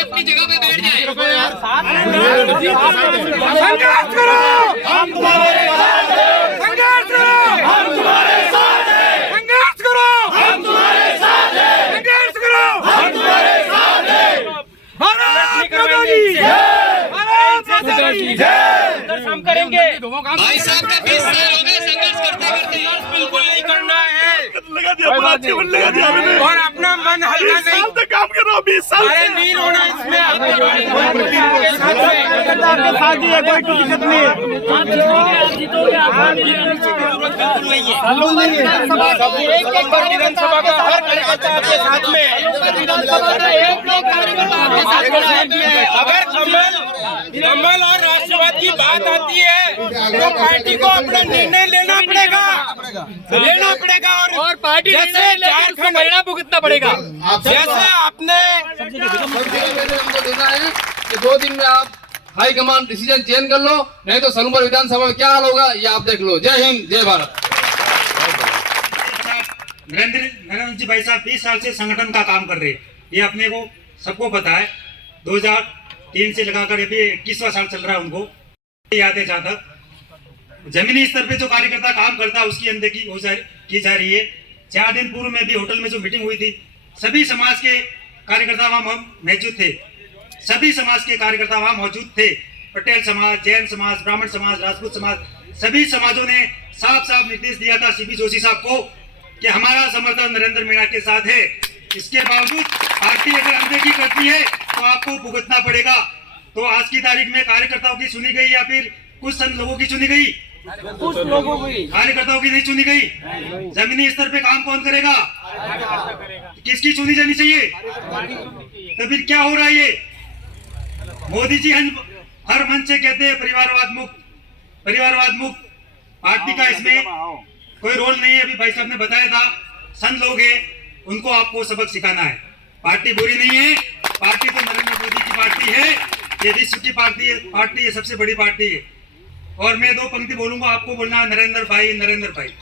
अपनी जगह पे बैठ जाए। संघर्ष करो, हम तुम्हारे साथ हैं। संघर्ष करो, हम तुम्हारे साथ हैं। संघर्ष करो, हम तुम्हारे साथ हैं। संघर्ष करो, हम तुम्हारे साथ हैं। भारत माता की जय, भारत माता की जय। हम करेंगे। भाई साहब का 20 साल हो गए संघर्ष करते करते। बिल्कुल नहीं करना है लगा दिया मैंने और अपना मन हल्का नहीं तो काम कर रहा हूँ 20 साल अरे नहीं रोना इसमें कोई दिक्कत नहीं विधानसभा का हर कार्यकर्ता आपके साथ में अगर कमल और राष्ट्रवाद की बात आती है तो पार्टी को अपना निर्णय लेना पड़ेगा और पार्टी जैसे झारखंड परिणाम भुगतना पड़ेगा। जैसे आपने हमको देना है कि 2 दिन में आप हाई कमान डिसीजन चेंज कर लो, नहीं तो सलूमपुर विधानसभा में क्या हाल होगा ये आप देख लो। जय हिंद, जय भारत। नरेंद्र जी भाई साहब 20 साल से संगठन का काम कर रहे हैं, ये अपने को सबको पता है। 2003 से लगाकर अभी 21वां साल चल रहा है, उनको याद है। जहाँ तक जमीनी स्तर पे जो कार्यकर्ता काम करता है उसकी अनदेखी की जा रही है। 4 दिन पूर्व में भी होटल में जो मीटिंग हुई थी, सभी समाज के कार्यकर्ता वहाँ मौजूद थे। सभी समाज के कार्यकर्ता वहाँ मौजूद थे। पटेल समाज, जैन समाज, ब्राह्मण समाज, राजपूत समाज, सभी समाजों ने साफ साफ निर्देश दिया था सीपी जोशी साहब को कि हमारा समर्थन नरेंद्र मीणा के साथ है। इसके बावजूद पार्टी अगर अनदेखी करती है तो आपको भुगतना पड़ेगा। तो आज की तारीख में कार्यकर्ताओं की सुनी गई या फिर कुछ संत लोगों की सुनी गई? कुछ लोगों की, कार्यकर्ताओं की नहीं सुनी गई। जमीनी स्तर पे काम कौन करेगा? किसकी सुनी जानी चाहिए? तो फिर क्या हो रहा है ये? मोदी जी हर मंच से कहते हैं परिवारवाद मुक्त। पार्टी का इसमें कोई रोल नहीं है। अभी भाई साहब ने बताया था, संत लोग हैं, उनको आपको सबक सिखाना है। पार्टी बुरी नहीं है, पार्टी तो नरेंद्र मोदी की पार्टी है, ये विश्व की पार्टी है, सबसे बड़ी पार्टी है। और मैं 2 पंक्ति बोलूंगा, आपको बोलना है नरेंद्र भाई, नरेंद्र भाई।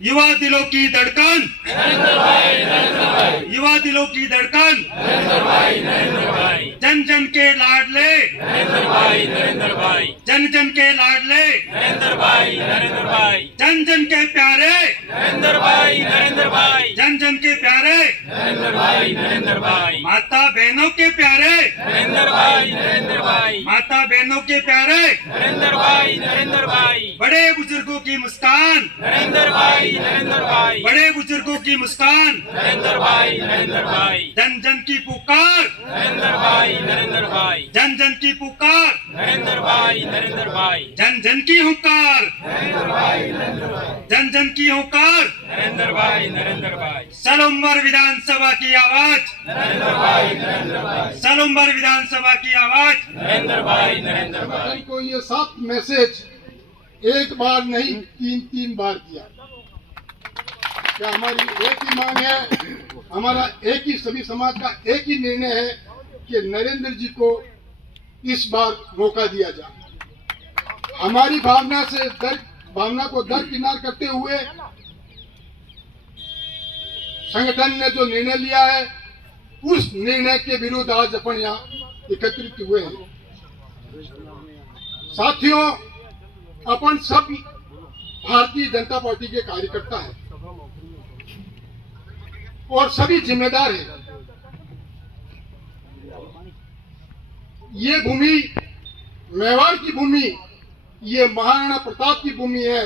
युवा दिलों की धड़कन, युवा दिलों की धड़कन, जन जन के लाडले, जन जन के लाडले, जन जन के प्यारे, जन जन के प्यारे, माता बहनों के प्यारे, माता बहनों के प्यारे, बड़े बुजुर्गों की मुस्कान, बड़े बुजुर्गों की मुस्कान, जन जन की पुकार, जन जन की पुकार, जन जन की हुंकार, जन जन की हुंकार, सलूमपुर विधानसभा की आवाज, सलूमपुर विधानसभा की आवाज। को ये 7 मैसेज एक बार नहीं 3 बार दिया। क्या हमारी एक ही मांग है, हमारा एक ही, सभी समाज का एक ही निर्णय है कि नरेंद्र जी को इस बार मौका दिया जाए। हमारी भावना को दरकिनार करते हुए संगठन ने जो निर्णय लिया है, उस निर्णय के विरुद्ध आज अपन यहाँ एकत्रित हुए हैं। साथियों, अपन सब भारतीय जनता पार्टी के कार्यकर्ता हैं और सभी जिम्मेदार हैं। ये भूमि मेवाड़ की भूमि, ये महाराणा प्रताप की भूमि है,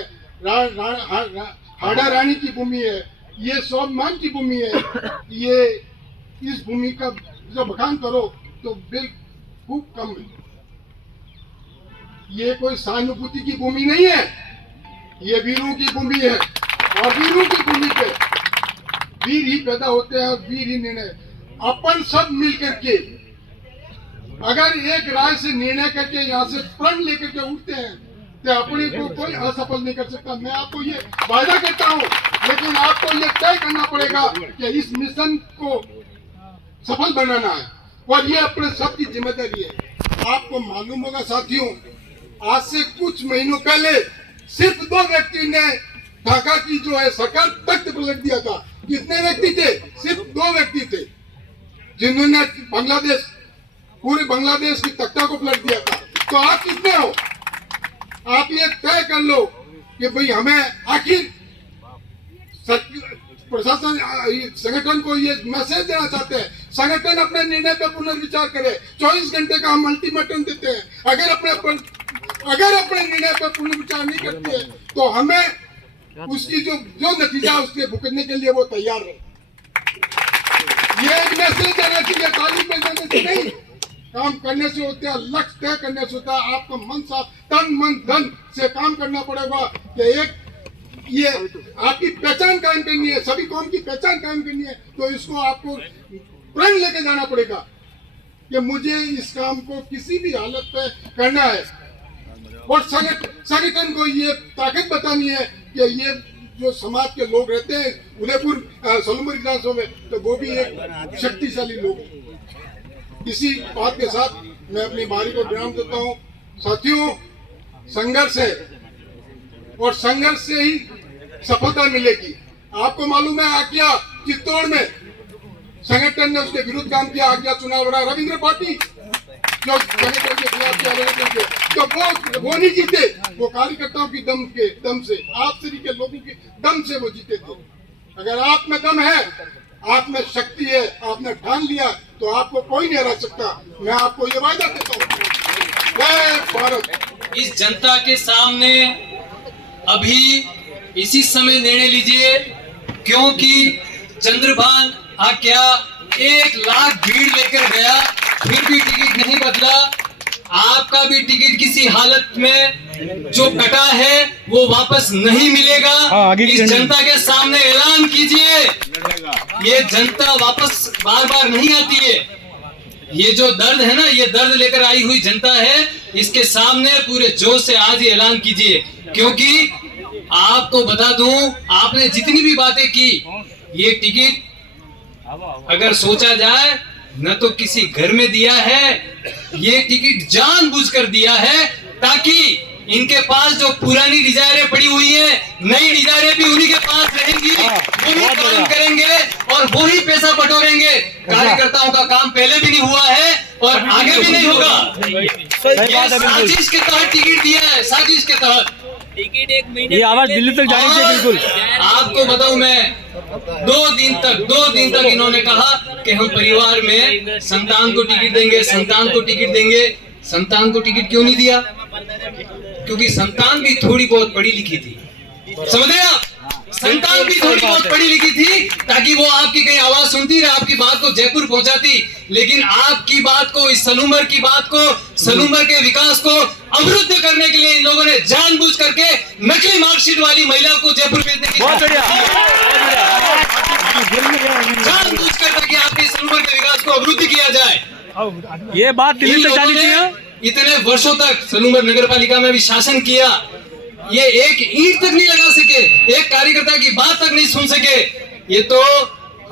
हाड़ा रानी की भूमि है, ये स्वाभिमान की भूमि है। ये इस भूमि का जो बखान करो तो बिल खूब कम है। ये कोई सहानुभूति की भूमि नहीं है, ये वीरों की भूमि है। और वीरों की भूमि पे वीर ही पैदा होते हैं और वीर ही निर्णय। अपन सब मिल करके अगर एक राय से निर्णय करके यहाँ से प्रण लेकर के उठते हैं तो अपने को कोई असफल नहीं कर सकता। मैं आपको ये वायदा करता हूँ, लेकिन आपको ये तय करना पड़ेगा कि इस मिशन को सफल बनाना है और ये अपने सबकी जिम्मेदारी है। आपको मालूम होगा साथियों, आज से कुछ महीनों पहले सिर्फ 2 व्यक्ति ने ढाका की जो है सरकार तख्त पलट दिया था। कितने व्यक्ति थे? सिर्फ 2 व्यक्ति थे जिन्होंने बांग्लादेश, पूरे बांग्लादेश की तख्ता को पलट दिया था। तो आप कितने हो? आप ये तय कर लो कि भाई हमें आखिर प्रशासन संगठन को ये मैसेज देना चाहते हैं, संगठन अपने निर्णय पर पुनर्विचार करे। 24 घंटे का हम अल्टीमेटम देते हैं। अगर अपने निर्णय पर पुनर्विचार नहीं करते हैं तो हमें उसकी जो नतीजा उसके भुगतने के लिए वो तैयार है। ये एक मैसेज देना चाहिए, ताली बजाने से नहीं, काम करने से होता है, लक्ष्य तय करने से होता है। आपका मन साफ, तन मन धन से काम करना पड़ेगा कि एक ये आपकी पहचान कायम करनी है, सभी कौम की पहचान कायम करनी है। तो इसको आपको प्रण लेके जाना पड़ेगा कि मुझे इस काम को किसी भी हालत पे करना है। और संगठन को ये ताकत बतानी है कि ये जो समाज के लोग रहते हैं उदयपुर सलूमर विधानसभा में, तो वो भी एक शक्तिशाली लोग हैं। इसी बात के साथ मैं अपनी बारी को विराम देता हूँ। साथियों, संघर्ष है और संघर्ष से ही सफलता मिलेगी। आपको मालूम है आज्ञा चित्तौड़ में संगठन ने उसके विरुद्ध काम किया, आज्ञा चुनाव लड़ा रविंद्र पार्टी जो संगठन के खिलाफ किया, तो वो नहीं जीते, वो कार्यकर्ताओं की दम से, आप सभी के लोगों की दम से वो जीते थे। अगर आप में दम है, आप में शक्ति है, आपने ठान लिया तो आपको कोई नहीं हरा सकता। मैं आपको ये वायदा देता हूँ। जय भारत। इस जनता के सामने अभी इसी समय निर्णय लीजिए, क्योंकि चंद्रभान आज्ञा 1 लाख भीड़ लेकर गया, फिर भी टिकट नहीं बदला। आपका भी टिकट किसी हालत में जो कटा है वो वापस नहीं मिलेगा। इस जनता के सामने ऐलान कीजिए, ये जनता वापस बार बार नहीं आती है। ये जो दर्द है ना, ये दर्द लेकर आई हुई जनता है, इसके सामने पूरे जोश से आज ही ऐलान कीजिए। क्योंकि आपको बता दूं, आपने जितनी भी बातें की, ये टिकट अगर सोचा जाए न तो किसी घर में दिया है, ये टिकट जानबूझकर दिया है ताकि इनके पास जो पुरानी डिजायरें पड़ी हुई है, नई डिजायरें भी उन्हीं के पास रहेंगी, वही काम करेंगे और वही पैसा बटोरेंगे। कार्यकर्ताओं का काम पहले भी नहीं हुआ है और आगे भी नहीं होगा। ये साजिश के तहत टिकट दिया है, साजिश के तहत। ये आवाज दिल्ली तक जानी चाहिए। बिल्कुल आपको बताऊं, मैं 2 दिन तक इन्होंने कहा कि हम परिवार में संतान को टिकट देंगे, संतान को टिकट देंगे। संतान को टिकट क्यों नहीं दिया? क्योंकि संतान भी थोड़ी बहुत पढ़ी लिखी थी, समझ रहे आप? संतान भी थोड़ी बहुत पढ़ी लिखी थी ताकि वो आपकी कहीं आवाज सुनती रहे, आपकी बात को जयपुर पहुंचाती। लेकिन आपकी बात को, इस सलूमर की बात को, सलूमर के विकास को अवरुद्ध करने के लिए इन लोगों ने जानबूझ करके नकली मार्कशीट वाली महिला को जयपुर भेजने की जानबूझ कर, ताकि आपके सलूमर के विकास को अवरुद्ध किया जाए। ये बात दिल्ली तक जानी चाहिए। इतने वर्षों तक सलूमर नगर पालिका में भी शासन किया, ये एक ईंट तक नहीं लगा सके, एक कार्यकर्ता की बात तक नहीं सुन सके। ये तो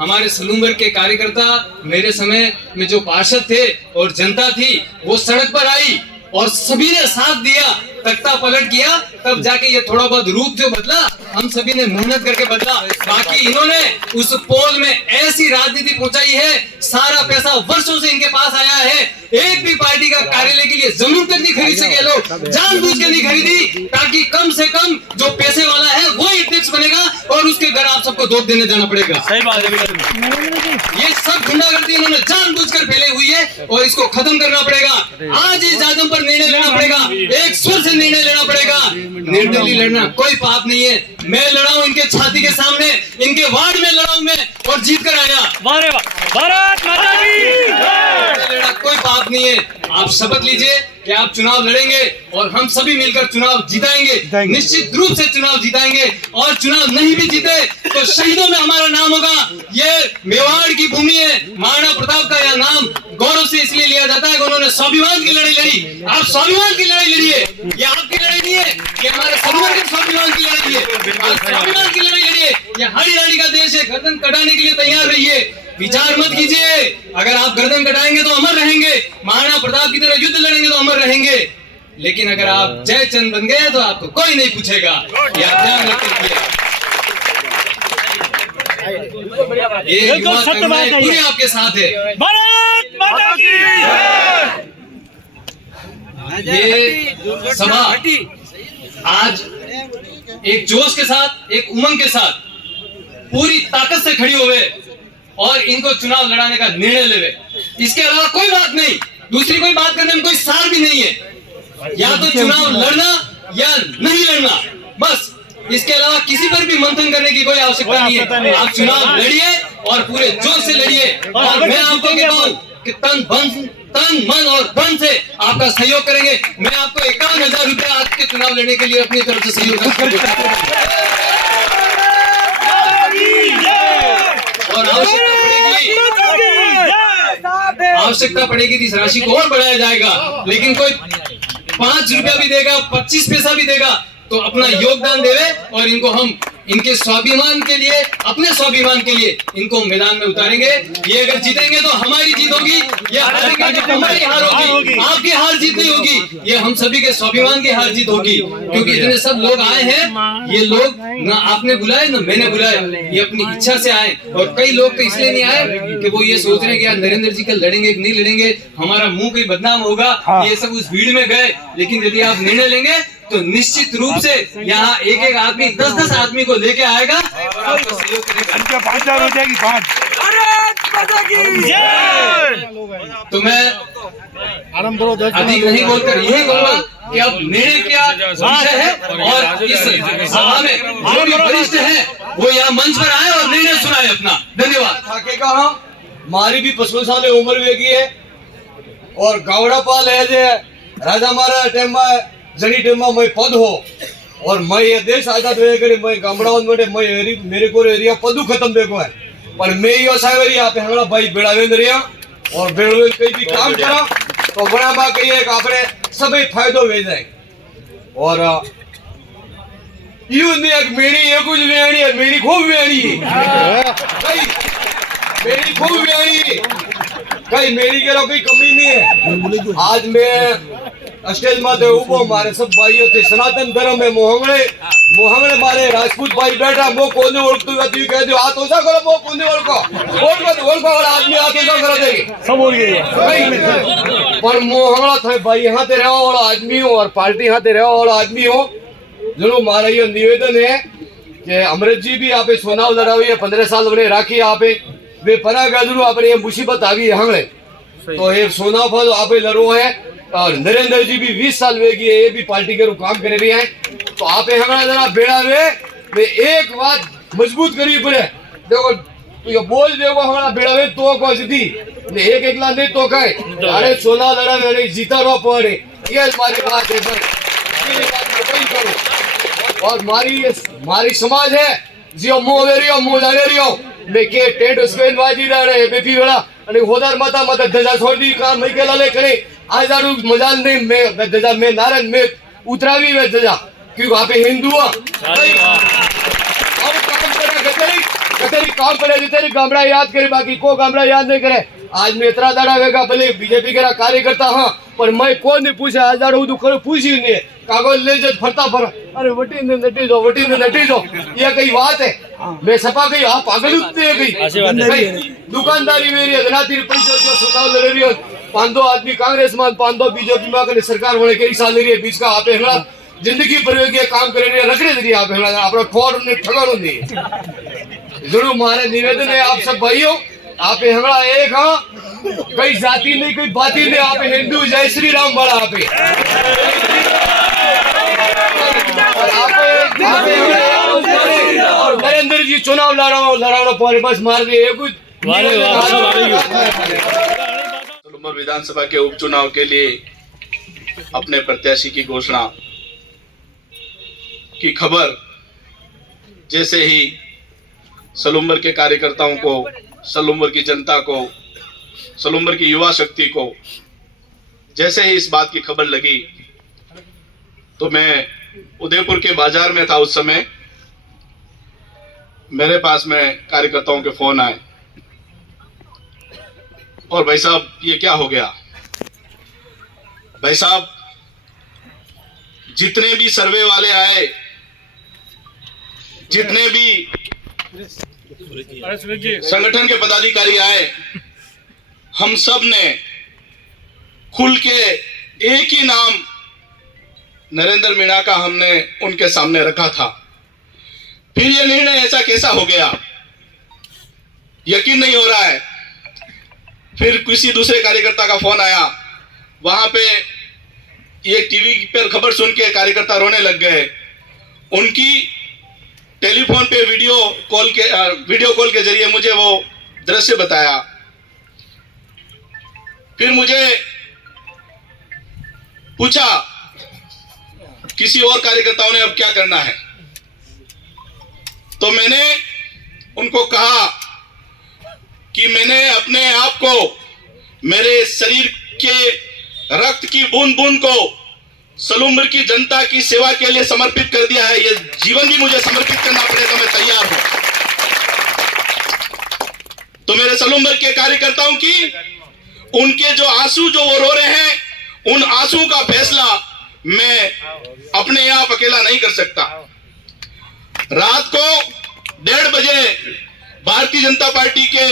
हमारे सलूमर के कार्यकर्ता, मेरे समय में जो पार्षद थे और जनता थी, वो सड़क पर आई और सभी ने साथ दिया, तख्ता पलट किया, तब जाके ये थोड़ा बहुत रूप जो बदला, हम सभी ने मेहनत करके बदला। बाकी इन्होंने उस पोल में ऐसी राजनीति पहुंचाई है, सारा पैसा वर्षों से इनके पास आया है, एक भी पार्टी का कार्यालय के लिए जमीन तक नहीं खरीद सके लोग, जानबूझ के नहीं खरीदी ताकि कम से कम जो पैसे वाला है वो ही अध्यक्ष बनेगा और उसके घर आप सबको दूध देने जाना पड़ेगा। सही बात है। ये सब गुंडागर्दी इन्होंने जानबूझकर फैले हुई है और इसको खत्म करना पड़ेगा। आज इस जादम पर निर्णय लेना पड़ेगा, एक स्वर से निर्णय लेना पड़ेगा। निर्दलीय लड़ना कोई पाप नहीं है। मैं लड़ा हूं इनके छाती के सामने, इनके वार्ड में लड़ा हूं मैं और जीत कर आया। भारत माता की लड़ा कोई पाप नहीं है। आप शपथ लीजिए कि आप चुनाव लड़ेंगे और हम सभी मिलकर चुनाव जिताएंगे, निश्चित रूप से चुनाव जिताएंगे। और चुनाव नहीं भी जीते तो शहीदों में हमारा नाम होगा। ये मेवाड़ की भूमि है, महाराणा प्रताप का यह नाम गौरव से इसलिए लिया जाता है कि उन्होंने स्वाभिमान की लड़ाई लड़ी। आप स्वाभिमान की लड़ाई लड़िए, ये आपकी लड़ाई नहीं है, ये हमारे सलूमर के स्वाभिमान की लड़ाई है, आज स्वाभिमान की लड़ाई लड़िए। ये हाड़ी लाड़ी का देश है, गर्दन कटाने के लिए तैयार रहिए, विचार मत कीजिए। अगर आप गर्दन कटाएंगे तो अमर रहेंगे, महाराणा प्रताप की तरह युद्ध लड़ेंगे तो अमर रहेंगे, लेकिन अगर आप जयचंद बन गए तो आपको कोई नहीं पूछेगा। यह ध्यान रखिए। ये युवा करुणाएं पूरी आपके साथ है। भारत माता की ये सभा आज एक जोश के साथ, एक उमंग के साथ पूरी ताकत से खड़ी हुए और इनको चुनाव लड़ाने का निर्णय लेवे। इसके अलावा कोई बात नहीं, दूसरी कोई बात करने में कोई सार भी नहीं है। या तो चुनाव लड़ना या नहीं लड़ना, बस। इसके अलावा किसी पर भी मंथन करने की कोई आवश्यकता नहीं है। आप चुनाव लड़िए और पूरे जोश से लड़िए। और मैं आपको कहता हूँ कि तन मन और धन से आपका सहयोग करेंगे। मैं आपको 51,000 रुपए आज के चुनाव लड़ने के लिए अपनी तरफ से सहयोग करूंगा। और आवश्यकता पड़ेगी तो इस राशि को और बढ़ाया जाएगा। लेकिन कोई 5 रुपया भी देगा, 25 पैसा भी देगा तो अपना योगदान देवे और इनको हम इनके स्वाभिमान के लिए, अपने स्वाभिमान के लिए इनको मैदान में उतारेंगे। ये अगर जीतेंगे तो हमारी जीत होगी, या हारेंगे तो हमारी हार होगी। आपकी हार जीत नहीं होगी, ये हम सभी के स्वाभिमान की हार जीत होगी। क्योंकि इतने सब लोग आए हैं, ये लोग ना आपने बुलाए ना मैंने बुलाया, ये अपनी इच्छा से आए। और कई लोग तो इसलिए नहीं आए कि वो ये सोच रहे हैं कि यार नरेंद्र जी कल लड़ेंगे कि नहीं लड़ेंगे, हमारा मुंह कोई बदनाम होगा, ये सब उस भीड़ में गए। लेकिन यदि आप निर्णय लेंगे तो निश्चित रूप से यहाँ एक आदमी 10-10 आदमी को लेके आएगा और आपका सहयोग करेगा। 5,000 हो जाएगी 5। तो मैं अधिक नहीं बोलकर यही कहूँगा कि अब निर्णय क्या विषय है और इस सभा में जो भी वरिष्ठ है वो यहाँ मंच पर आए और निर्णय सुनाए अपना। धन्यवाद। थाकेगा हम मारी भी 55 साल उम्र वेगी है और गावड़ा पाल है जे राजा महाराज टाइम में जनी टाइम में मैं पद हो और मैं ये देश आजाद हुए करे मैं गामड़ाओं में मैं मेरे को एरिया पदू खत्म देखो है पर मैं यो साइवरी यहाँ पे हमारा भाई बेड़ावेंद्र रिया और बेड़ावेंद्र कहीं भी काम करा तो बड़ा बा कही है कि आपने सभी फायदो वे जाए। और यूं नहीं एक मेरी ये कुछ वेणी है, मेरी खूब वेणी है मेरी खूब वेणी है कहीं मेरी के कोई कमी नहीं है। आज मैं स्टेज में उबो मारे सब भाइयों थे सनातन धर्म में मोहंगड़े मारे राजपूत भाई बैठा वो कोने ओळखतो व्यक्ति कह दो हाथ ओसा करो वो कोने ओळखो वाला आदमी हाथ ओसा करा देगी सब बोल गई पर मोहंगड़ा थे भाई यहाँ ते रहने वाला आदमी हो और पार्टी यहाँ ते रहने वाला आदमी हो। जरूर मारा ये निवेदन है कि अमृत जी भी आप चुनाव लड़ावी है 15 साल बने राखी आप वे परा गजरू अपने ये मुसीबत आ गई हंगड़े तो ये चुनाव फल आप लड़ो है। और नरेंद्र जी भी 20 साल वेगी है, ये भी पार्टी के काम कर रही है तो आप हमारा जरा बेड़ा वे एक बात मजबूत करी पड़े। देखो तो बोल देखो हमारा बेड़ा वे तो को सीधी एक एकला नहीं तो कहे अरे चुनाव लड़ा वे जीता रो पड़े ये हमारी बात है करो। और मारी समाज है जियो मुंह वेरियो मुंह जाने रियो लेके टेंट उसके बाजी जा रहे बेपी वेला अने होदार माता माता दजा छोड़ दी काम नहीं केला ले करे आजारू मजाल नहीं मैं दजा मैं नारायण में उतरावी वे दजा क्यों आप हिंदू हो और काम करे कतरी काम करे तेरी गामड़ा याद करे बाकी को गामड़ा याद नहीं करे। आज मैं इतना दाड़ा वेगा भले बीजेपी के कार्यकर्ता हाँ पर मैं कौन नहीं पूछा आज दाड़ा उदू करो पूछी नहीं कागज ले जा फरता फर अरे वटी ने नटी दो ये कई बात है मैं सपा गई आप पागल उतने गई दुकानदारी मेरी अगनाती पैसे जो चुनाव लड़ रही हो 500 आदमी कांग्रेस में 500 बीजेपी में सरकार होने के साल ले रही है बीच का आप जिंदगी पर काम कर रही है रखने दे रही है आप अपना ठोर ने ठगानो नहीं। जरूर हमारे निवेदन है आप सब भाइयों आप हमारा एक हाँ कई जाति नहीं कोई बाती नहीं आप हिंदू जय श्री राम बड़ा आप और नरेंद्र जी चुनाव लड़ा पड़े बस मार दिए कुछ। सलूमर विधानसभा के उपचुनाव के लिए अपने प्रत्याशी की घोषणा की खबर जैसे ही सलूमर के कार्यकर्ताओं को, सलूमर की जनता को, सलूमर की युवा शक्ति को जैसे ही इस बात की खबर लगी तो मैं उदयपुर के बाजार में था उस समय, मेरे पास में कार्यकर्ताओं के फोन आए और भाई साहब ये क्या हो गया। भाई साहब जितने भी सर्वे वाले आए, जितने भी संगठन के पदाधिकारी आए, हम सब ने खुल के एक ही नाम नरेंद्र मीणा का हमने उनके सामने रखा था। फिर यह निर्णय ऐसा कैसा हो गया, यकीन नहीं हो रहा है। फिर किसी दूसरे कार्यकर्ता का फोन आया, वहां पे ये टीवी पर खबर सुन के कार्यकर्ता रोने लग गए। उनकी टेलीफोन पे वीडियो कॉल के जरिए मुझे वो दृश्य बताया। फिर मुझे पूछा किसी और कार्यकर्ताओं ने अब क्या करना है, तो मैंने उनको कहा कि मैंने अपने आप को, मेरे शरीर के रक्त की बूंद बूंद को सलूम्बर की जनता की सेवा के लिए समर्पित कर दिया है। ये जीवन भी मुझे समर्पित करना पड़ेगा, मैं तैयार हूं। तो मेरे सलूम्बर के कार्यकर्ताओं की उनके जो आंसू जो वो रो रहे हैं, उन आंसू का फैसला मैं अपने आप अकेला नहीं कर सकता। रात को 1:30 बजे भारतीय जनता पार्टी के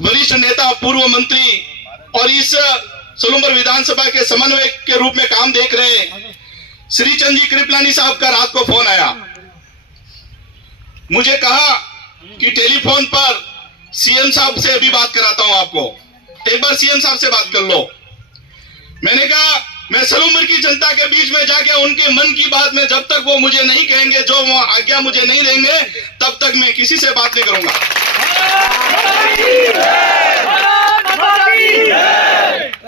वरिष्ठ नेता, पूर्व मंत्री और इस सलूम्बर विधानसभा के समन्वयक के रूप में काम देख रहे श्री चंद जी कृपलानी साहब का रात को फोन आया। मुझे कहा कि टेलीफोन पर सीएम साहब से अभी बात कराता हूं आपको, एक बार सीएम साहब से बात कर लो। मैंने कहा मैं सलूम्बर की जनता के बीच में जाके उनके मन की बात में जब तक वो मुझे नहीं कहेंगे, जो वो आज्ञा मुझे नहीं देंगे, तब तक मैं किसी से बात नहीं करूंगा।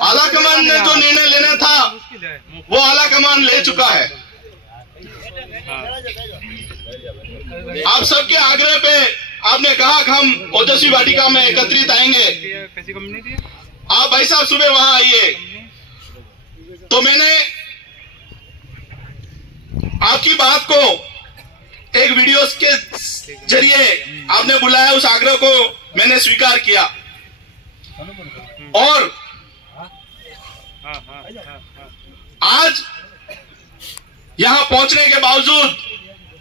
आला कमान ने जो निर्णय लेना था वो आला कमान ले चुका है। आप सबके आग्रह पे आपने कहा कि हम ओजस्वी वाटिका में एकत्रित आएंगे, आप भाई साहब सुबह वहां आइए। तो मैंने आपकी बात को एक वीडियो के जरिए आपने बुलाया, उस आग्रह को मैंने स्वीकार किया। और आज यहां पहुंचने के बावजूद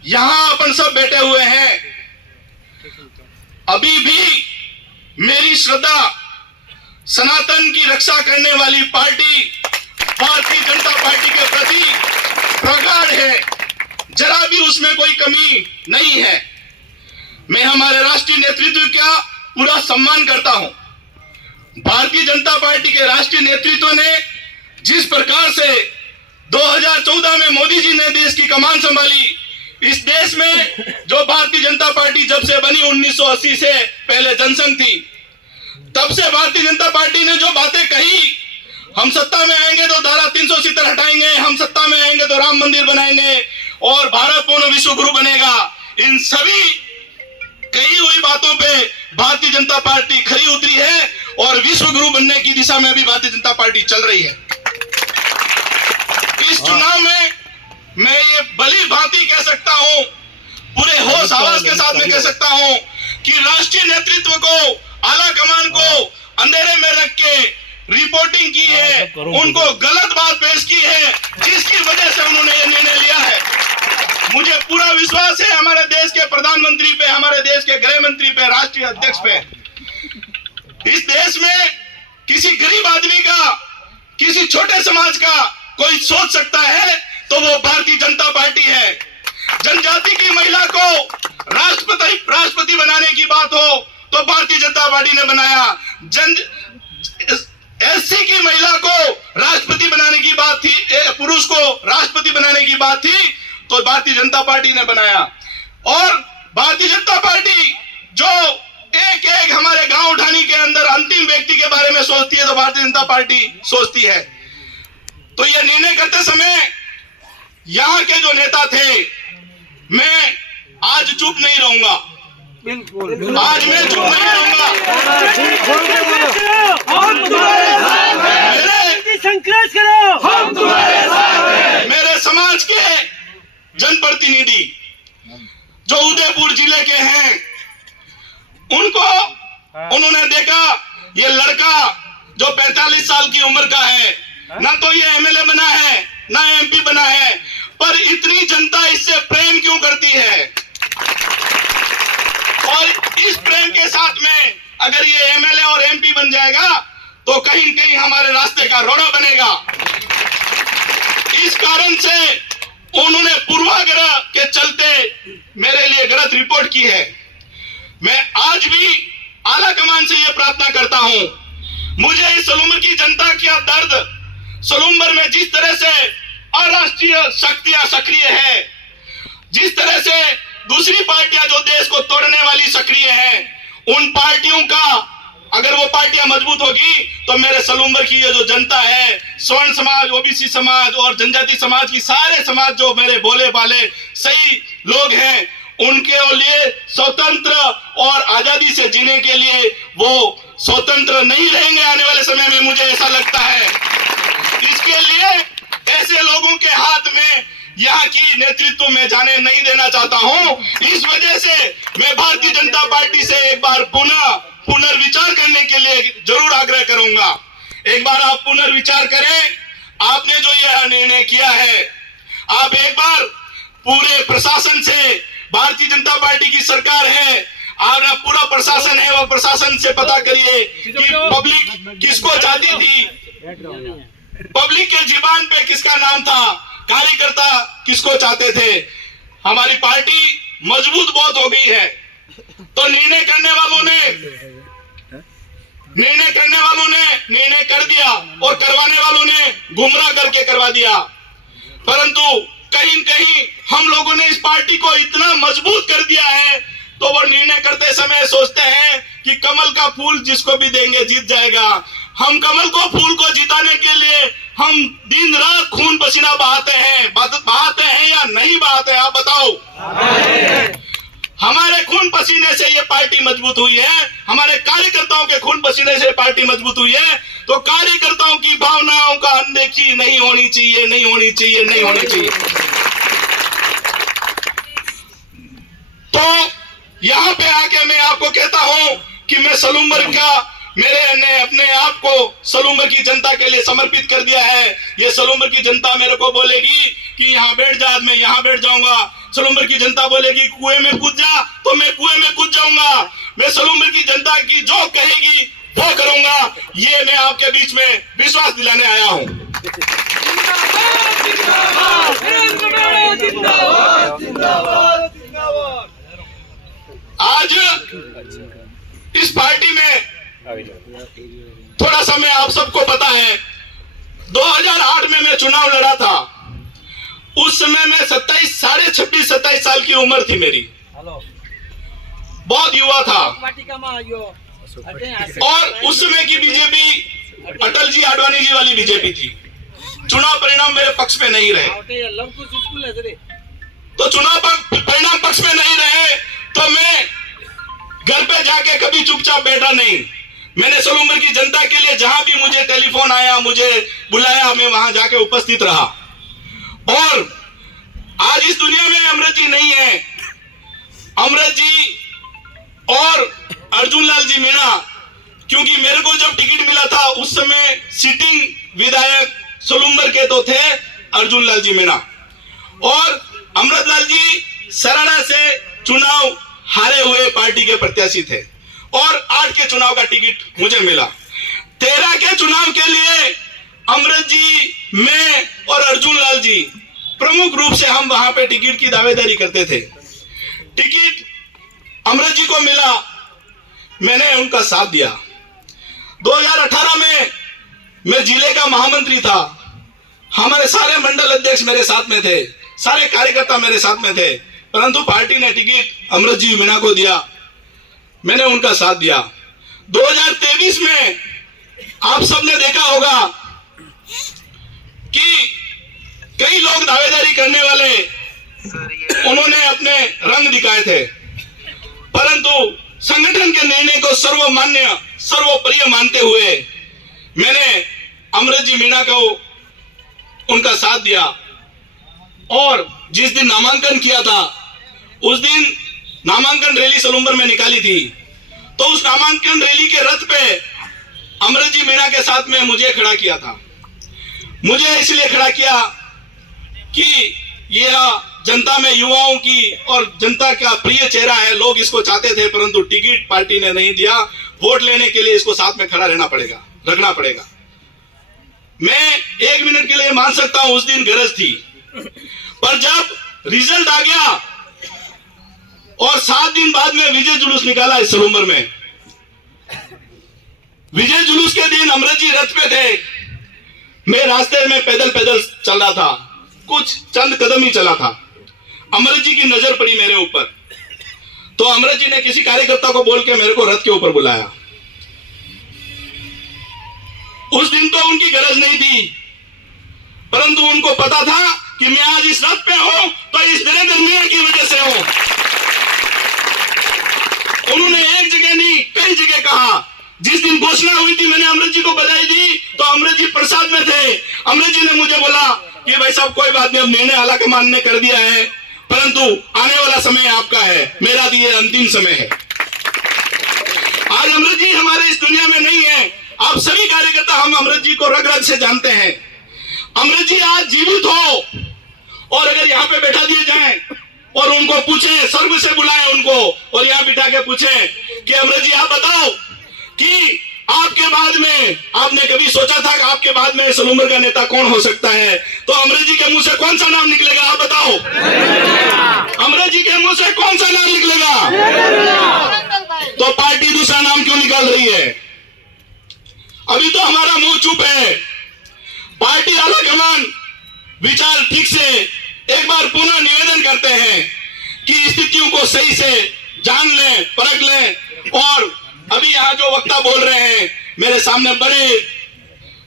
यहां अपन सब बैठे हुए हैं, अभी भी मेरी श्रद्धा सनातन की रक्षा करने वाली पार्टी भारतीय जनता पार्टी के प्रति प्रगाढ़ है, जरा भी उसमें कोई कमी नहीं है। मैं हमारे राष्ट्रीय नेतृत्व का पूरा सम्मान करता हूं। भारतीय जनता पार्टी के राष्ट्रीय नेतृत्व ने जिस प्रकार से 2014 में मोदी जी ने देश की कमान संभाली, इस देश में जो भारतीय जनता पार्टी जब से बनी 1980 से पहले जनसंघ थी, तब से भारतीय जनता पार्टी ने जो बातें कही, हम सत्ता में आएंगे तो धारा 370 हटाएंगे, हम सत्ता में आएंगे तो राम मंदिर बनाएंगे और भारत पूर्ण विश्व गुरु बनेगा, इन सभी कही हुई बातों पे भारतीय जनता पार्टी खरी उतरी है और विश्व गुरु बनने की दिशा में भी भारतीय जनता पार्टी चल रही है। इस चुनाव में मैं ये भली भांति कह सकता हूं, पूरे होश आवाज के साथ में कह सकता हूं कि राष्ट्रीय नेतृत्व को, आला कमान को अंधेरे में रख के रिपोर्टिंग की है, उनको गलत बात पेश की है, जिसकी वजह से उन्होंने ये निर्णय लिया है। मुझे पूरा विश्वास है हमारे देश के प्रधानमंत्री पे, हमारे देश के गृह मंत्री पे, राष्ट्रीय अध्यक्ष पे। इस देश में किसी गरीब आदमी का, किसी छोटे समाज का कोई सोच सकता है तो वो भारतीय जनता पार्टी है। जनजाति की महिला को राष्ट्रपति बनाने की बात हो तो भारतीय जनता पार्टी ने बनाया। एससी की महिला को राष्ट्रपति बनाने की बात थी, पुरुष को राष्ट्रपति बनाने की बात थी तो भारतीय जनता पार्टी ने बनाया। और भारतीय जनता पार्टी जो एक एक हमारे गांव उठानी के अंदर अंतिम व्यक्ति के बारे में सोचती है तो भारतीय जनता पार्टी सोचती है। तो यह निर्णय करते समय यहां के जो नेता थे, मैं आज चुप नहीं रहूंगा, आज मैं चुप नहीं रहूंगा। मेरे समाज के प्रतिनिधि जो उदयपुर जिले के हैं, उनको उन्होंने देखा ये लड़का जो 45 साल की उम्र का है, ना तो ये एमएलए बना है ना एमपी बना है, पर इतनी जनता इससे प्रेम क्यों करती है? और इस प्रेम के साथ में अगर ये एमएलए और एमपी बन जाएगा तो कहीं कहीं हमारे रास्ते का रोड़ा बनेगा। इस कारण से उन्होंने पूर्वाग्रह के चलते मेरे लिए गलत रिपोर्ट की है। मैं आज भी आला कमान से यह प्रार्थना करता हूं, मुझे इस सलूम्बर की जनता का दर्द, सलूम्बर में जिस तरह से अराष्ट्रीय शक्तियां सक्रिय है, जिस तरह से दूसरी पार्टियां जो देश को तोड़ने वाली सक्रिय है, उन पार्टियों का अगर वो पार्टियां मजबूत होगी तो मेरे सलूम्बर की ये जो जनता है, स्वर्ण समाज, ओबीसी समाज और जनजाति समाज की सारे समाज जो मेरे भोले भाले सही लोग हैं, उनके लिए स्वतंत्र और आजादी से जीने के लिए वो स्वतंत्र नहीं रहेंगे आने वाले समय में, मुझे ऐसा लगता है। इसके लिए ऐसे लोगों के हाथ में यहाँ की नेतृत्व में जाने नहीं देना चाहता हूँ। इस वजह से मैं भारतीय जनता पार्टी से एक बार पुनर्विचार करने के लिए जरूर आग्रह करूंगा। एक बार आप पुनर्विचार करें, आपने जो यह निर्णय किया है, आप एक बार पूरे प्रशासन से, भारतीय जनता पार्टी की सरकार है, आप पूरा प्रशासन है, वो प्रशासन से पता करिए कि पब्लिक किसको चाहती थी, पब्लिक के जुबान पे किसका नाम था, कार्यकर्ता किसको चाहते थे। हमारी पार्टी मजबूत बहुत हो गई है, तो निर्णय करने वालों ने निर्णय कर दिया और करवाने वालों ने गुमराह करके करवा दिया। परंतु कहीं कहीं हम लोगों ने इस पार्टी को इतना मजबूत कर दिया है, तो वो निर्णय करते समय सोचते हैं कि कमल का फूल जिसको भी देंगे जीत जाएगा। हम कमल को फूल को जिताने के लिए हम दिन रात खून पसीना बहाते हैं या नहीं बहाते, आप बताओ। हमारे खून पसीने से ये पार्टी मजबूत हुई है, हमारे कार्यकर्ताओं के खून पसीने से पार्टी मजबूत हुई है, तो कार्यकर्ताओं की भावनाओं का अनदेखी नहीं होनी चाहिए, नहीं होनी चाहिए, नहीं होनी चाहिए। तो यहां पे आके मैं आपको कहता हूं कि मैं सलूम्बर का, मेरे ने अपने आप को सलूम्बर की जनता के लिए समर्पित कर दिया है। ये सलूम्बर की जनता मेरे को बोलेगी कि यहाँ बैठ जा, मैं यहाँ बैठ जाऊंगा। सलूम्बर की जनता बोलेगी कुएं में कूद जा, तो मैं कुएं में कूद जाऊंगा। मैं सलूम्बर की जनता की जो कहेगी वो करूंगा। ये मैं आपके बीच में विश्वास दिलाने आया हूँ। आज इस पार्टी में थोड़ा समय आप सबको पता है, 2008 में मैं चुनाव लड़ा था। उस समय में 27 साल की उम्र थी मेरी, बहुत युवा था। और उस समय की बीजेपी अटल जी आडवाणी जी वाली बीजेपी थी। चुनाव परिणाम मेरे पक्ष में नहीं रहे, तो चुनाव परिणाम पक्ष में नहीं रहे तो मैं घर पे जाके कभी चुपचाप बैठा नहीं। मैंने सलूम्बर की जनता के लिए जहां भी मुझे टेलीफोन आया, मुझे बुलाया, मैं वहां जाके उपस्थित रहा। और आज इस दुनिया में अमृत जी नहीं है। अमृत जी और अर्जुन लाल जी मीणा, क्योंकि मेरे को जब टिकट मिला था उस समय सिटिंग विधायक सलूम्बर के तो थे अर्जुन लाल जी मीणा, और अमृत लाल जी सराड़ा से चुनाव हारे हुए पार्टी के प्रत्याशी थे, और 8 के चुनाव का टिकट मुझे मिला। 13 के चुनाव के लिए अमृत जी, मैं और अर्जुन लाल जी प्रमुख रूप से हम वहां पे टिकट की दावेदारी करते थे। टिकट अमृत जी को मिला, मैंने उनका साथ दिया। 2018 में मैं जिले का महामंत्री था, हमारे सारे मंडल अध्यक्ष मेरे साथ में थे, सारे कार्यकर्ता मेरे साथ में थे, परंतु पार्टी ने टिकट अमृत जी मीणा को दिया, मैंने उनका साथ दिया। 2023 में आप सबने देखा होगा कि कई लोग दावेदारी करने वाले उन्होंने अपने रंग दिखाए थे, परंतु संगठन के निर्णय को सर्वमान्य सर्वप्रिय मानते हुए मैंने अमृत जी मीणा को उनका साथ दिया। और जिस दिन नामांकन किया था उस दिन नामांकन रैली सलूम्बर में निकाली थी, तो उस नामांकन रैली के रथ पे अमृत जी मीणा के साथ में मुझे खड़ा किया था। मुझे इसलिए खड़ा किया कि यह जनता में युवाओं की और जनता का प्रिय चेहरा है, लोग इसको चाहते थे, परंतु टिकट पार्टी ने नहीं दिया। वोट लेने के लिए इसको साथ में खड़ा रखना पड़ेगा। मैं 1 मिनट के लिए मान सकता हूं उस दिन गरज थी, पर जब रिजल्ट आ गया और 7 दिन बाद में विजय जुलूस निकाला इस सलूम्बर में, विजय जुलूस के दिन अमृत जी रथ पे थे, मैं रास्ते में पैदल चल रहा था, कुछ चंद कदम ही चला था। अमृत जी की नजर पड़ी मेरे ऊपर, तो अमृत जी ने किसी कार्यकर्ता को बोल के मेरे को रथ के ऊपर बुलाया। उस दिन तो उनकी गरज नहीं थी, परंतु उनको पता था कि मैं आज इस रथ पे हूं तो इस नरेंद्र मीणा की वजह से हूं। उन्होंने एक जगह नहीं कई जगह कहा। जिस दिन घोषणा हुई थी मैंने अमृत जी को बधाई दी, तो अमृत जी प्रसाद में थे। अमृत जी ने मुझे बोला कि भाई साहब कोई बात नहीं, अब निर्णय आला कमान ने कर दिया है, परंतु आने वाला समय आपका है, मेरा भी ये अंतिम समय है। आज अमृत जी हमारे इस दुनिया में नहीं है। आप सभी कार्यकर्ता हम अमृत जी को रग रग से जानते हैं। अमृत जी आज जीवित हो और अगर यहाँ पे बैठा दिए जाए और उनको पूछे, स्वर्ग से बुलाए उनको और यहाँ बिठा के पूछे कि अमृत जी आप बताओ कि आपके बाद में आपने कभी सोचा था कि आपके बाद में सलूम्बर का नेता कौन हो सकता है, तो अमृत जी के मुंह से कौन सा नाम निकलेगा? आप बताओ। अमृत जी के मुंह से कौन सा नाम निकलेगा? तो पार्टी दूसरा नाम क्यों निकाल रही है? अभी तो हमारा मुंह चुप है। पार्टी आलाकमान विचार ठीक से एक बार पुनः निवेदन करते हैं कि स्थितियों को सही से जान लें, परख लें। और अभी यहाँ जो वक्ता बोल रहे हैं मेरे सामने बड़े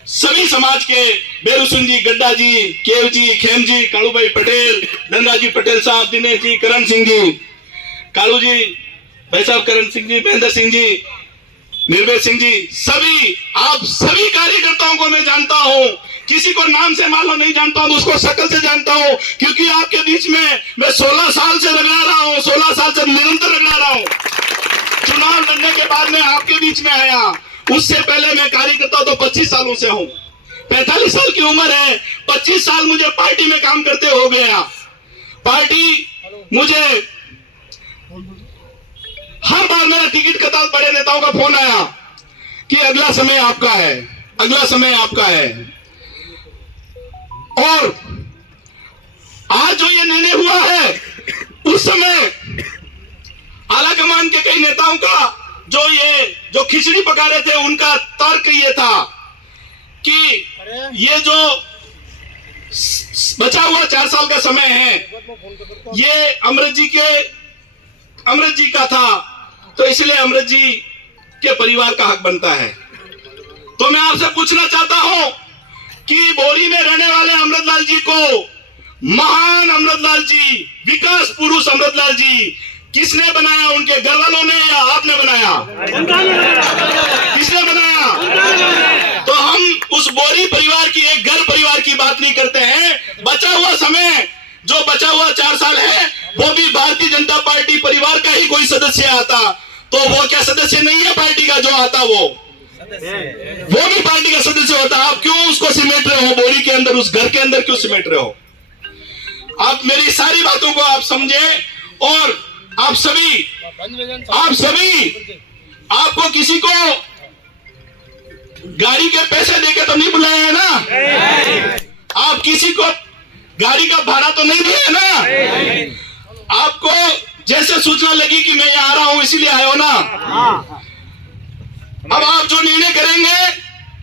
सभी समाज के, बेरू सिंह जी, गड्ढा जी, केव जी, खेम जी, कालू भाई पटेल, धनराज जी पटेल साहब, दिनेश जी, करण सिंह जी, कालू जी, भाई साहब करण सिंह जी, महेंद्र सिंह जी, निर्भय सिंह जी, सभी आप सभी कार्यकर्ताओं को मैं जानता हूं। किसी को नाम से मालूम नहीं जानता हूं, उसको शक्ल से जानता हूं, क्योंकि आपके बीच में मैं 16 साल से रगड़ा रहा हूं, 16 साल से निरंतर रगड़ा रहा हूं। चुनाव लड़ने के बाद में आपके बीच में आया, उससे पहले मैं कार्यकर्ता तो 25 सालों से हूं। 45 साल की उम्र है, 25 साल मुझे पार्टी में काम करते हो गया। पार्टी मुझे हर बार मेरा टिकट कटा, बड़े नेताओं का फोन आया कि अगला समय आपका है, अगला समय आपका है। और आज जो ये निर्णय हुआ है, उस समय आलाकमान के कई नेताओं का जो खिचड़ी पका रहे थे, उनका तर्क ये था कि ये जो बचा हुआ 4 साल का समय है, ये अमृत जी का था, तो इसलिए अमृत जी के परिवार का हक बनता है। तो मैं आपसे पूछना चाहता हूं कि बोरी में रहने वाले अमृतलाल जी को, महान अमृतलाल जी, विकास पुरुष अमृतलाल जी, किसने बनाया? उनके घर वालों ने या आपने बनाया? किसने बनाया? तो हम उस बोरी परिवार की, एक घर परिवार की बात नहीं करते हैं। बचा हुआ समय, जो बचा हुआ 4 साल है, वो भी भारतीय जनता पार्टी परिवार का ही कोई सदस्य आता, तो वो क्या सदस्य नहीं है पार्टी का? जो आता वो भी पार्टी का सदस्य होता। आप क्यों उसको सिमेट रहे हो बोरी के अंदर, उस घर के अंदर क्यों सिमेट रहे हो? आप मेरी सारी बातों को आप समझे। और आप सभी आपको किसी को गाड़ी के पैसे देके तो नहीं बुलाया है ना? आप किसी को गाड़ी का भाड़ा तो नहीं दिया है ना? आपको जैसे सूचना लगी कि मैं यहाँ आ रहा हूं इसीलिए आए हो ना? अब आप जो निर्णय करेंगे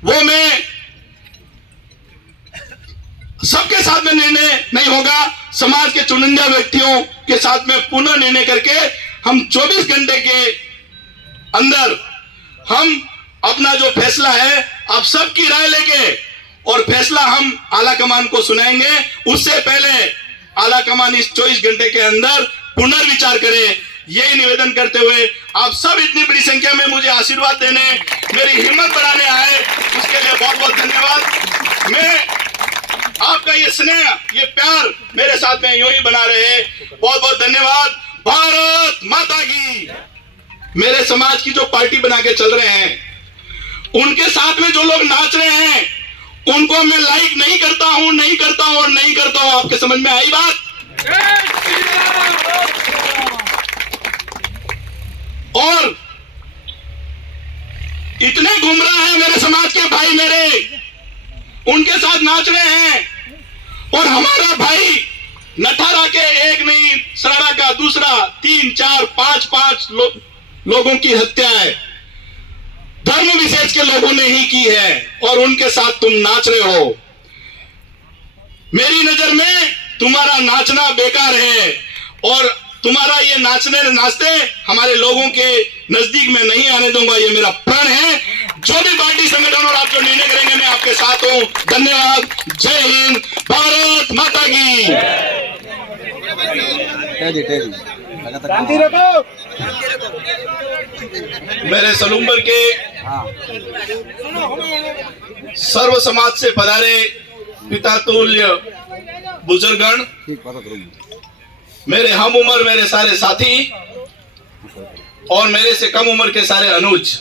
वो मैं सबके साथ में निर्णय नहीं होगा, समाज के चुनिंदा व्यक्तियों के साथ में पुनः निर्णय करके हम 24 घंटे के अंदर हम अपना जो फैसला है, आप सबकी राय लेके और फैसला हम आलाकमान को सुनाएंगे। उससे पहले आलाकमान इस 24 घंटे के अंदर पुनर्विचार करें, यही निवेदन करते हुए आप सब इतनी बड़ी संख्या में मुझे आशीर्वाद देने, मेरी हिम्मत बढ़ाने आए, उसके लिए बहुत बहुत धन्यवाद। मैं आपका ये स्नेह, ये प्यार मेरे साथ में यूं ही बना रहे। बहुत बहुत धन्यवाद। भारत माता की। मेरे समाज की जो पार्टी बना के चल रहे हैं, उनके साथ में जो लोग नाच रहे हैं, उनको मैं लाइक नहीं करता हूं, नहीं करता हूं और नहीं करता हूं। आपके समझ में आई बात? और इतने गुमराह हैं मेरे समाज के भाई, मेरे उनके साथ नाच रहे हैं, और हमारा भाई नठारा के एक नहीं, सराड़ा का दूसरा, 3 4 5 लोगों की हत्या है, धर्म विशेष के लोगों ने ही की है, और उनके साथ तुम नाच रहे हो। मेरी नजर में तुम्हारा नाचना बेकार है, और तुम्हारा ये नाचते हमारे लोगों के नजदीक में नहीं आने दूंगा। ये मेरा प्रण है। जो भी पार्टी संगठन और आप जो निर्णय करेंगे, मैं आपके साथ हूं। धन्यवाद। जय हिंद। भारत माता की। मेरे सलूम्बर के सर्व समाज से पधारे पिता तुल्य बुजुर्गगण, मेरे हम उम्र, मेरे सारे साथी और मेरे से कम उम्र के सारे अनुज,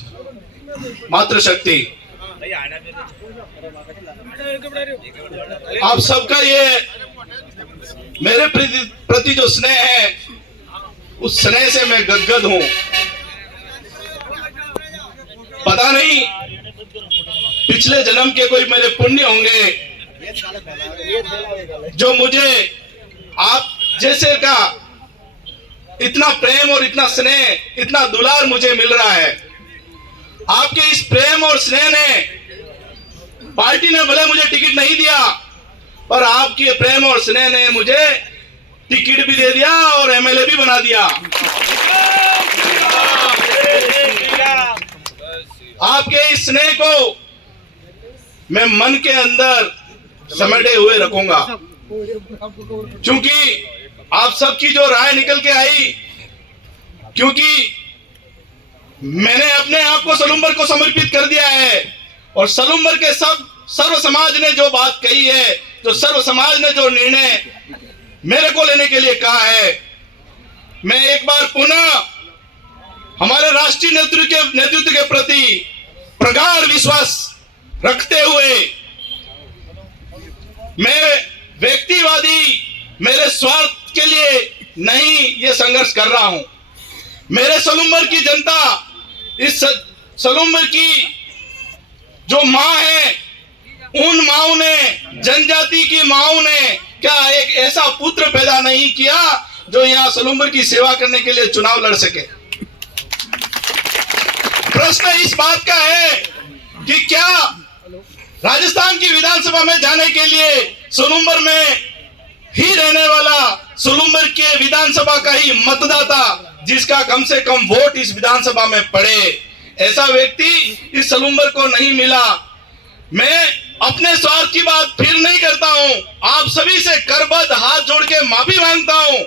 मातृशक्ति, आप सबका ये मेरे प्रति जो स्नेह है, उस स्नेह से मैं गदगद हूं। पता नहीं पिछले जन्म के कोई मेरे पुण्य होंगे जो मुझे आप जैसे का इतना प्रेम और इतना स्नेह, इतना दुलार मुझे मिल रहा है। आपके इस प्रेम और स्नेह ने, पार्टी ने भले मुझे टिकट नहीं दिया, पर आपके प्रेम और स्नेह ने मुझे टिकट भी दे दिया और एमएलए भी बना दिया। आपके इस स्नेह को मैं मन के अंदर समेटे हुए रखूंगा, क्योंकि आप सबकी जो राय निकल के आई, क्योंकि मैंने अपने आप को सलूम्बर को समर्पित कर दिया है, और सलूम्बर के सर्व समाज ने जो बात कही है, जो सर्व समाज ने जो निर्णय मेरे को लेने के लिए कहा है, मैं एक बार पुनः हमारे राष्ट्रीय नेतृत्व के प्रति प्रगाढ़ विश्वास रखते हुए, मैं व्यक्तिवादी, मेरे स्वार्थ के लिए नहीं ये संघर्ष कर रहा हूं। मेरे सलूम्बर की जनता, इस सलूम्बर की जो मां है, उन माओं ने, जनजाति की माओं ने क्या एक ऐसा पुत्र पैदा नहीं किया जो यहां सलूम्बर की सेवा करने के लिए चुनाव लड़ सके। प्रश्न इस बात का है कि क्या राजस्थान की विधानसभा में जाने के लिए सलूम्बर में ही रहने वाला, सलूम्बर के विधानसभा का ही मतदाता, जिसका कम से कम वोट इस विधानसभा में पड़े, ऐसा व्यक्ति इस सलूम्बर को नहीं मिला। मैं अपने स्वार्थ की बात फिर नहीं करता हूं, आप सभी से करबद्ध हाथ जोड़ के माफी मांगता हूं।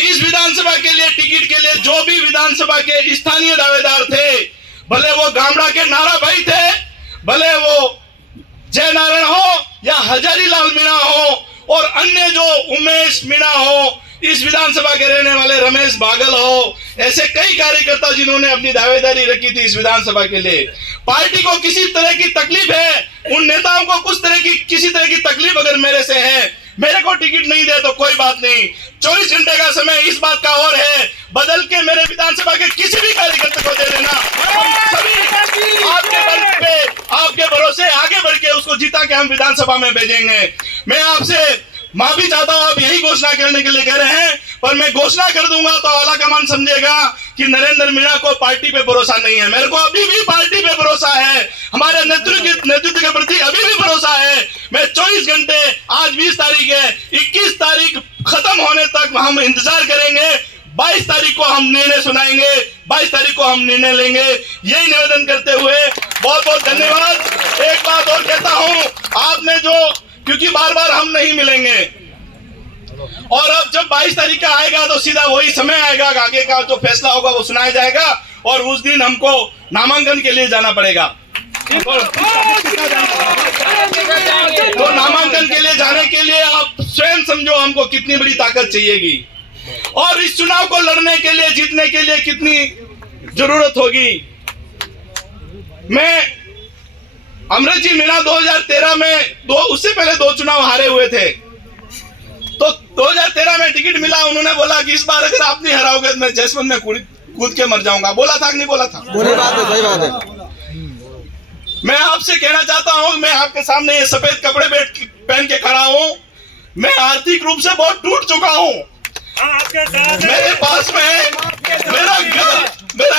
इस विधानसभा के लिए, टिकट के लिए जो भी विधानसभा के स्थानीय दावेदार थे, भले वो गामड़ा के नारा भाई थे, भले वो जय नारायण हो या हजारीलाल मीणा हो, और अन्य जो उमेश मीणा हो, इस विधानसभा के रहने वाले रमेश बागल हो, ऐसे कई कार्यकर्ता जिन्होंने अपनी दावेदारी रखी थी इस विधानसभा के लिए। पार्टी को किसी तरह की तकलीफ है, उन नेताओं को किसी तरह की तकलीफ अगर मेरे से है, मेरे को टिकट नहीं दे तो कोई बात नहीं, 24 घंटे का समय इस बात का और है, बदल के मेरे विधानसभा के किसी भी कार्यकर्ता को दे देना। सभी आपके बल पे, आपके भरोसे आगे बढ़ के उसको जिता के हम विधानसभा में भेजेंगे। मैं आपसे माफी चाहता हूं, आप यही घोषणा करने के लिए कह रहे हैं, पर मैं घोषणा कर दूंगा तो आला कमान समझेगा कि नरेंद्र मीणा को पार्टी पे भरोसा नहीं है। मेरे को अभी भी पार्टी पे भरोसा है, हमारे नेतृत्व के प्रति अभी भी भरोसा है। मैं 24 घंटे, आज 20 तारीख है, 21 तारीख खत्म होने तक हम इंतजार करेंगे। 22 तारीख को हम निर्णय सुनाएंगे, 22 तारीख को हम निर्णय लेंगे। यही निवेदन करते हुए बहुत बहुत धन्यवाद। एक बात और कहता हूं, आपने जो, क्योंकि बार बार हम नहीं मिलेंगे, और अब जब 22 तारीख का आएगा तो सीधा वही समय आएगा, आगे का जो फैसला होगा वो सुनाया जाएगा, और उस दिन हमको नामांकन के लिए जाना पड़ेगा। तो नामांकन के लिए जाने समझो हमको कितनी बड़ी ताकत चाहिएगी और इस चुनाव को लड़ने के लिए, जीतने के लिए कितनी जरूरत होगी। मैं अमृत जी मीणा 2013 में उससे पहले 2 चुनाव हारे हुए थे, तो 2013 में टिकट मिला, उन्होंने बोला कि इस बार अगर आप नहीं हराओगे तो मैं जैसमंद में कूद के मर जाऊंगा। बोला था कि नहीं बोला था? सही बात है, सही बात है। मैं आपसे कहना चाहता हूं, मैं आपके सामने ये सफेद कपड़े पहन के खड़ा हूं, मैं आर्थिक रूप से बहुत टूट चुका हूं। मेरे पास में मेरा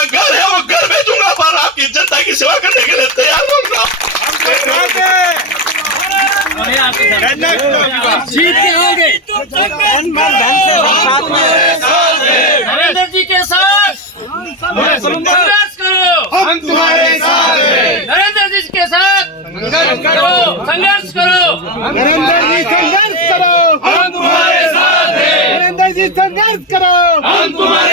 घर है, वो घर बेचूंगा पर आपकी जनता की सेवा करने के लिए तैयार रहूंगा। नरेंद्र जी के साथ संघर्ष करो, हम तुम्हारे साथ हैं। नरेंद्र जी के साथ संघर्ष करो, संघर्ष करो, नरेंद्र जी संघर्ष करो, हम तुम्हारे साथ हैं। नरेंद्र जी संघर्ष करो, हम तुम्हारे